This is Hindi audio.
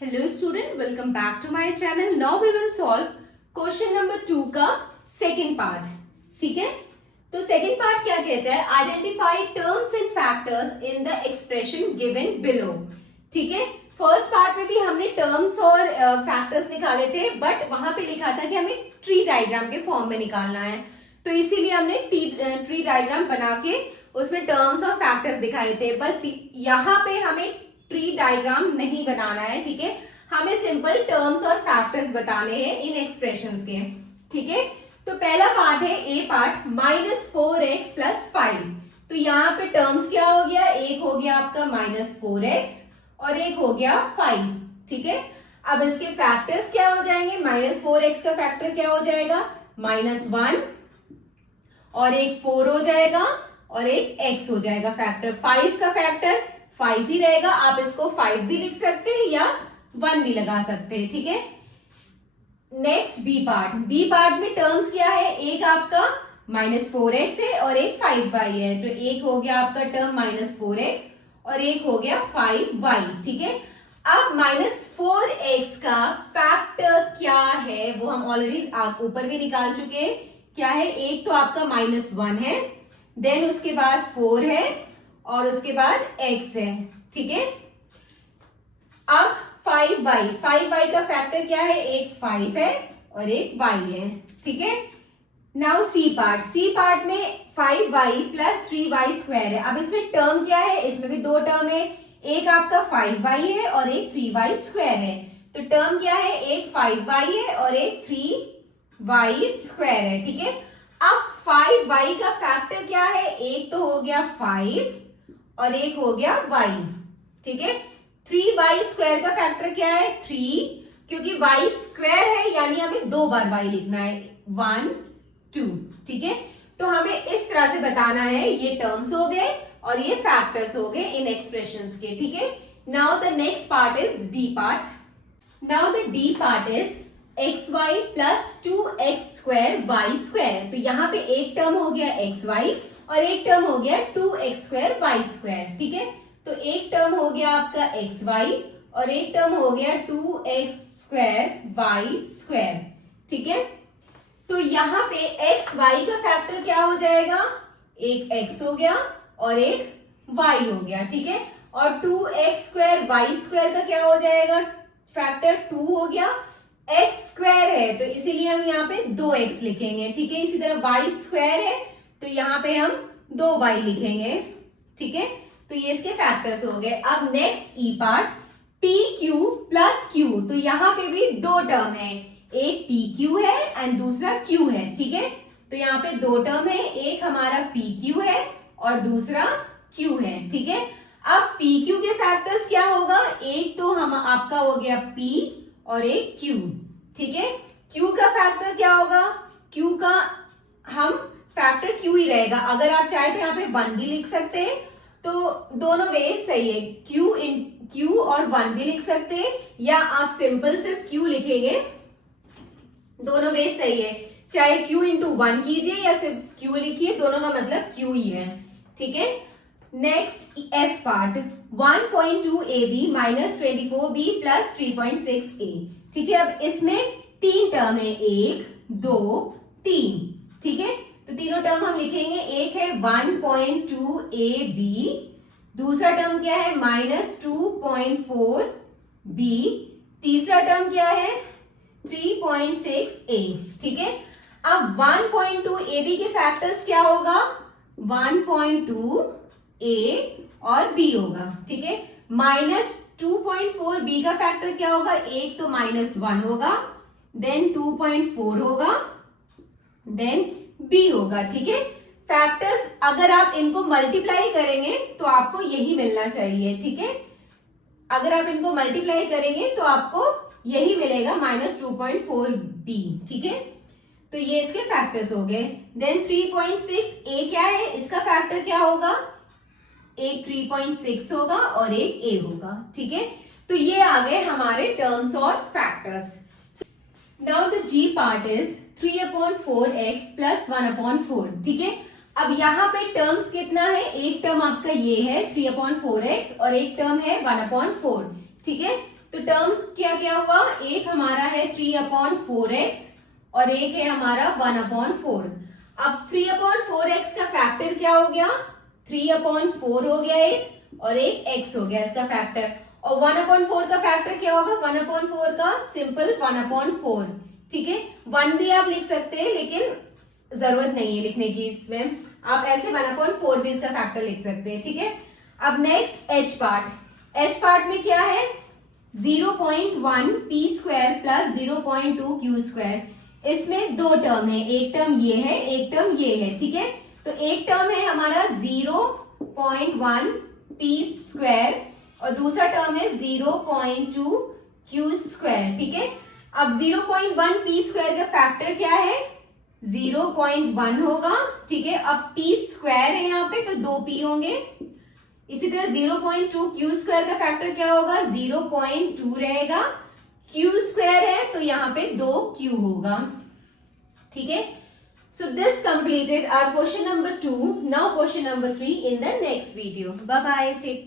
Hello student, welcome back to my channel. Now we will solve question number 2 का second part. ठीक है, तो second part क्या कहता है? Identify terms and factors in the expression given below. ठीक है, फर्स्ट पार्ट में भी हमने टर्म्स और फैक्टर्स निकाले थे, बट वहां पे लिखा था कि हमें ट्री डायग्राम के फॉर्म में निकालना है, तो इसीलिए हमने ट्री डायग्राम बना के उसमें टर्म्स और फैक्टर्स दिखाए थे। बट यहाँ पे हमें ट्री डायग्राम नहीं बनाना है, ठीक है, हमें सिंपल टर्म्स और फैक्टर्स बताने हैं इन एक्सप्रेशंस के। ठीक है, तो पहला पार्ट है ए पार्ट, -4x + 5। तो यहाँ पे टर्म्स क्या हो गया? एक हो गया आपका -4x और एक हो गया 5। ठीक है, अब इसके फैक्टर्स क्या हो जाएंगे? -4x का फैक्टर क्या हो जाएगा? -1 और एक 4 हो जाएगा और एक x हो जाएगा फैक्टर। 5 का फैक्टर 5 ही रहेगा, आप इसको 5 भी लिख सकते हैं या 1 भी लगा सकते हैं। ठीक है, next B part. B part में टर्म्स क्या है? एक आपका -4x है और एक 5y है, तो एक हो गया आपका टर्म -4x और एक हो गया 5y। ठीक है, अब -4x का फैक्टर क्या है वो हम ऑलरेडी ऊपर भी निकाल चुके हैं। क्या है? एक तो आपका -1 है, देन उसके बाद 4 है और उसके बाद x है। ठीक है, अब 5y का फैक्टर क्या है? एक 5 है और एक y है। ठीक है, नाउ सी पार्ट में 5y + 3y² है। अब इसमें टर्म क्या है? इसमें भी दो टर्म है, एक आपका 5y है और एक 3y² है। तो टर्म क्या है? एक 5y है और एक 3y² है। ठीक है, अब 5y का फैक्टर क्या है? एक तो हो गया 5 और एक हो गया y। ठीक है, 3y² का फैक्टर क्या है? 3, क्योंकि y² है यानी हमें 2 बार y लिखना है, 1 2। ठीक है, तो हमें इस तरह से बताना है। ये टर्म्स हो गए और ये फैक्टर्स हो गए इन एक्सप्रेशंस के। ठीक है, now the next part is D part. Now the D part is xy + 2x² y²। तो यहाँ पे एक टर्म हो गया xy और एक टर्म हो गया 2x² y²। ठीक है, तो एक टर्म हो गया आपका xy और एक टर्म हो गया 2x² y²। ठीक है, तो यहाँ पे xy का फैक्टर क्या हो जाएगा? एक x हो गया और एक y हो गया। ठीक है, और 2x² y² का क्या हो जाएगा? फैक्टर 2 हो गया, x² है तो इसीलिए हम यहाँ पे 2x लिखेंगे। ठीक है, इसी तरह y² है तो यहाँ पे हम 2y लिखेंगे। ठीक है, तो ये इसके फैक्टर्स हो गए। अब नेक्स्ट ई पार्ट, pq + q। तो यहाँ पे भी दो टर्म है, एक pq है एंड दूसरा q है। ठीक है, तो यहाँ पे दो टर्म है, एक हमारा pq है और दूसरा q है। ठीक है, अब pq के फैक्टर्स क्या होगा? एक तो हम आपका हो गया p और एक q। ठीक है, q का फैक्टर क्या होगा? q का हम फैक्टर q ही रहेगा। अगर आप चाहे तो यहाँ पे 1 भी लिख सकते हैं, तो दोनों वे सही है, q और 1 भी लिख सकते हैं या आप सिंपल सिर्फ q लिखेंगे, दोनों वे सही है। चाहे q × 1 कीजिए या सिर्फ q लिखिए, दोनों का मतलब q ही है। ठीक है, next F part, 1.2 AB - 24B + 3.6A। ठीक है, अब इसमें 3 टर्म है, 1 2 3। ठीक है, तो तीनों टर्म हम लिखेंगे। एक है 1.2 AB, दूसरा टर्म क्या है? -2.4 B, तीसरा टर्म क्या है? 3.6A। ठीक है, अब 1.2 AB के फैक्टर्स क्या होगा? 1.2 A और B होगा। ठीक है, -2.4 B का फैक्टर क्या होगा? एक तो -1 होगा, देन 2.4 होगा, देन B होगा। ठीक है, फैक्टर्स अगर आप इनको मल्टीप्लाई करेंगे तो आपको यही मिलना चाहिए। ठीक है, अगर आप इनको मल्टीप्लाई करेंगे तो आपको यही मिलेगा, -2.4 B। ठीक है, तो ये इसके फैक्टर्स हो गए। देन 3.6A क्या है? इसका फैक्टर क्या होगा? एक 3.6 होगा और एक A होगा। ठीक है, तो ये आ गए हमारे टर्म्स और factors. Now the G part is 3/4x + 1/4। ठीक है, अब यहाँ पे टर्म्स कितना है? एक टर्म आपका ये है 3/4x और एक टर्म है 1/4। ठीक है, तो टर्म क्या क्या हुआ, एक हमारा है 3/4x और एक है हमारा 1/4। अब 3/4x का फैक्टर क्या हो गया, 3/4 हो गया एक, और एक x हो गया इसका फैक्टर। और 1/4 का फैक्टर क्या होगा, 1/4 का सिंपल 1/4। ठीक है, 1 भी आप लिख सकते हैं लेकिन जरूरत नहीं है लिखने की, इसमें आप ऐसे 1/4 भी इसका फैक्टर लिख सकते हैं। ठीक है, अब next h part. h part में क्या है, 0.1 p square plus 0.2 q square. इसमें दो टर्म है, एक टर्म ये है, एक टर्म ये है। ठीक है, तो एक टर्म है हमारा 0.1 p स्क्वायर और दूसरा टर्म है 0.2 q स्क्वायर। ठीक है, अब 0.1 p स्क्वायर का फैक्टर क्या है, 0.1 होगा। ठीक है, अब p स्क्वायर है यहाँ पे तो 2p होंगे। इसी तरह 0.2 q स्क्वायर का फैक्टर क्या होगा, 0.2 रहेगा। q स्क्वायर है तो यहाँ पे 2q होगा। ठीक है, so this completed our question number 2. Now question number 3 in the next video. Bye bye, take care.